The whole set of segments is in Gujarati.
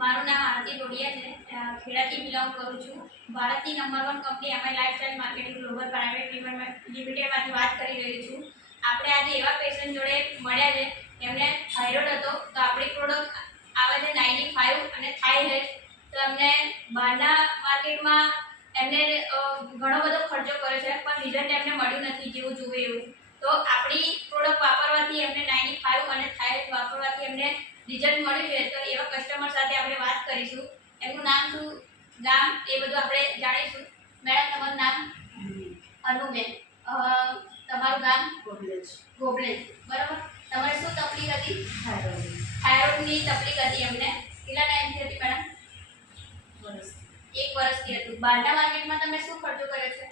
મારું નામ આરતી ડોડિયા છે, ખેડાથી બિલોંગ કરું છું। ભારતની number 1 company MI lifestyle marketing global private લિમિટેડમાંથી વાત કરી રહી છું। આપણે આજે એવા પેશન્ટ જોડે મળ્યા છે એમને થાઇરોઇડ હતો, તો આપણી પ્રોડક્ટ આવે છે 95 અને થાઈ હેલ્થ। તો એમને બહારના માર્કેટમાં એમને ઘણો બધો ખર્ચો કર્યો છે, પણ રિઝલ્ટ એમને મળ્યું નથી જેવું જોઈએ એવું। તો આપણી પ્રોડક્ટ વાપરવાથી એમને 95 અને થાઈ હેલ્થ વાપરવાથી એમને રિઝલ્ટ મળ્યું છે। તો એવા કસ્ટમર સાથે આપણે વાત કરીશું, એમનું નામ શું, ગામ, એ બધું આપણે જાણીશું। મેડમ, તમારું નામ? અનુબેન। તમારું ગામ? ગોબરેજ, બરાબર। તમારે શું તકલીફ હતી? થાઇરોઇડની તકલીફ હતી એમને। કેટલા ટાઈમથી હતી મેડમ? 1 વર્ષથી હતું। બહારના માર્કેટમાં તમે શું ખર્ચો કર્યો છે?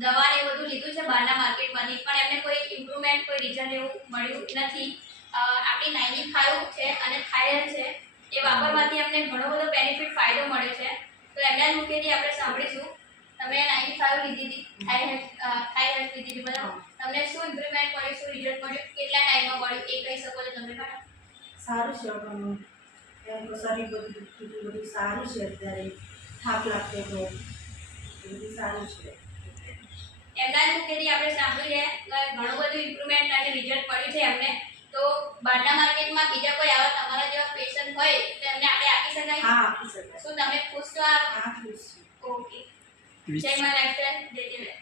દવા ને બધું લીધું છે બહારના માર્કેટમાંથી, પણ એમને કોઈ ઇમ્પ્રુવમેન્ટ, કોઈ રિઝલ્ટ એવું મળ્યું નથી। આપણી 95 છે અને થાઇરોઇડ છે, એ વાપરવાથી અમને ઘણો બધો બેનિફિટ, ફાયદો મળ્યો છે। તો એમના મુખેથી આપણે સાંભળીશું। તમે 95 લીધી હતી, થાઈ હેલ્થ લીધી હતી, બરાબર? તમને શું ઇમ્પ્રુવમેન્ટ મળ્યું, શું રિઝલ્ટ મળ્યું, કેટલા ટાઈમમાં મળ્યું, એ કહી શકો છો તમે? પણ સારું છે, એમ તો શરીર બધું સારું છે। અત્યારે થાક લાગતો હતો, બધું સારું છે। એમના મુખેથી આપણે સાંભળીએ ઘણું બધું ઇમ્પ્રુવમેન્ટ અને રિઝલ્ટ મળ્યું છે એમને। તો બહારના માર્કેટમાં બીજા કોઈ આવા તમારા જેવા પેશન્ટ હોય તો એમને આપણે આપી શકાય? હા, આપી શકાય। શું તમે ખુશ છો? હા, ખુશ છું। ઓકે, જય મા લાઇફસ્ટાઇલ, જય જય।